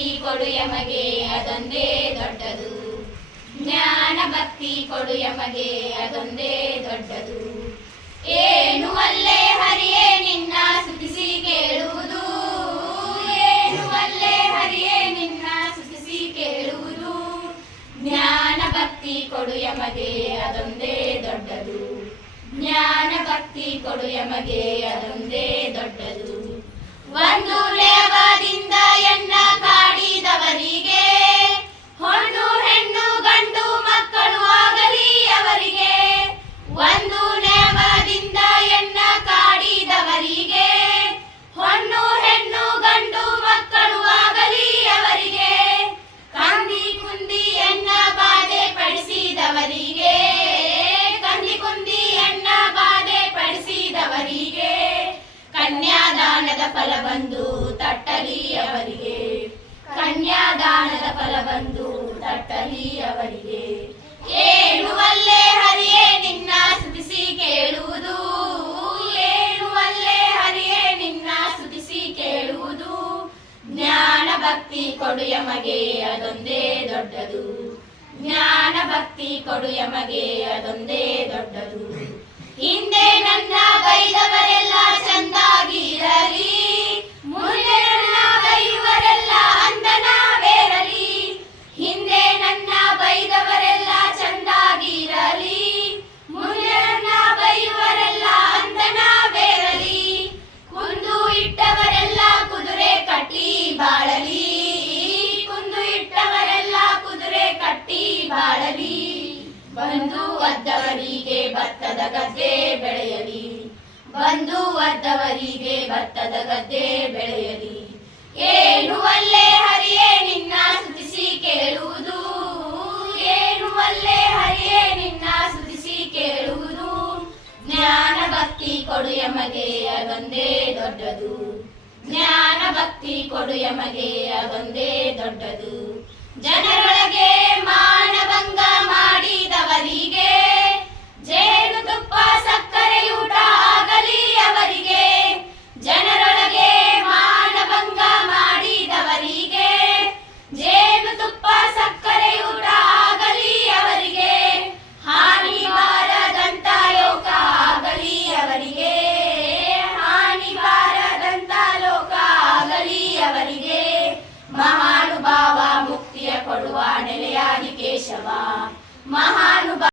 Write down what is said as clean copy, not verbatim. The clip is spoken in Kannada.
ಭಕ್ತಿ ಕೊಡು ಯಮಗೆ ಅದೊಂದೇ ದೊಡ್ಡದು. ಜ್ಞಾನ ಭಕ್ತಿ ಕೊಡು ಯಮಗೆ ಅದೊಂದೇ ದೊಡ್ಡದು. ಏನು ಅಲ್ಲೇ ಹರಿಯೇ ನಿನ್ನ ಸ್ತುತಿಸಿ ಕೇಳುವುದು, ಏನು ಅಲ್ಲೇ ಹರಿಯೇ ನಿನ್ನ ಸ್ತುತಿಸಿ ಕೇಳುವುದು. ಜ್ಞಾನ ಭಕ್ತಿ ಕೊಡು ಯಮಗೆ ಅದೊಂದೇ ದೊಡ್ಡದು. ಜ್ಞಾನ ಭಕ್ತಿ ಕೊಡು ಯಮಗೆ ಅದೊಂದೇ ದೊಡ್ಡದು. ಒಂದು ಲೇವದಿಂದ ಎನ್ನ ಕಾಡಿದವರಿಗೆ ಹೊಣ್ಣು ಹೆಣ್ಣು ಗಂಡು ಮಕ್ಕಳು ಆಗಲಿ ಅವರಿಗೆ. ಒಂದು ನೇಮದಿಂದ ಎನ್ನ ಕಾಡಿದವರಿಗೆ ಹೊಣ್ಣು ಹೆಣ್ಣು ಗಂಡು ಮಕ್ಕಳು ಆಗಲಿ ಅವರಿಗೆ. ಕಂದಿ ಕುಂದಿ ಎನ್ನ ಬಾಧೆ ಪಡಿಸಿದವರಿಗೆ, ಕಂದಿ ಕುಂದಿ ಎನ್ನ ಬಾಧೆ ಪಡಿಸಿದವರಿಗೆ ಕನ್ಯಾದಾನದ ಫಲ ಬಂದು ತಟ್ಟಲಿ ಅವರಿಗೆ. ಕನ್ಯಾದಾನದ ಫಲ ಬಂದು ತಟ್ಟಲಿ ಅವರಿಗೆ. ಏನು ಅಲ್ಲೇ ಹರಿಯೇ ನಿನ್ನ ಸ್ತುತಿಸಿ ಕೇಳುವುದು, ಏನು ಅಲ್ಲೇ ಹರಿಯೇ ನಿನ್ನ ಸ್ತುತಿಸಿ ಕೇಳುವುದು. ಜ್ಞಾನ ಭಕ್ತಿ ಕೊಡು ಯಮಗೆ ಅದೊಂದೇ ದೊಡ್ಡದು. ಜ್ಞಾನ ಭಕ್ತಿ ಕೊಡು ಯಮಗೆ ಅದೊಂದೇ ದೊಡ್ಡದು. ಹಿಂದೆ ನನ್ನ ಬೈದವರೆಲ್ಲ ಚಂದಾಗಿರಲಿ, ಮುಂದೆ ನನ್ನ ಬೈಯುವರೆಲ್ಲ ಅಂದನವೇರಲಿ. ಹಿಂದೆ ನನ್ನ ಬೈದವರೆಲ್ಲ ಚಂದಾಗಿರಲಿ, ಮುಂದೆ ನನ್ನ ಬೈಯುವರೆಲ್ಲ ಅಂದನವೇರಲಿ. ಕುಂದು ಇಟ್ಟವರೆಲ್ಲ ಕುದುರೆ ಕಟ್ಟಿ ಬಾಳಲಿ, ಕುಂದು ಇಟ್ಟವರೆಲ್ಲ ಕುದುರೆ ಕಟ್ಟಿ ಬಾಳಲಿ. ಬಂದು ಒದ್ದವರಿಗೆ ಭತ್ತದ ಗದ್ದೆ ಬೆಳೆಯಲಿ, ಬಂದು ಒದ್ದವರಿಗೆ ಭತ್ತದ ಗದ್ದೆ ಬೆಳೆಯಲಿ. ಏನು ಅಲ್ಲೇ ಹರಿಯೇ ನಿನ್ನ ಸ್ತುತಿಸಿ ಕೇಳುವುದು, ಏನು ಅಲ್ಲೇ ಹರಿಯೇ ನಿನ್ನ ಸ್ತುತಿಸಿ ಕೇಳುವುದು. ಜ್ಞಾನ ಭಕ್ತಿ ಕೊಡು ಯಮಗೆ ಅದೊಂದೇ ದೊಡ್ಡದು. ಜ್ಞಾನ ಭಕ್ತಿ ಕೊಡು ಯಮಗೆ ಅದೊಂದೇ ದೊಡ್ಡದು. ಜನರೊಳಗೆ ಮಾನಭಂಗ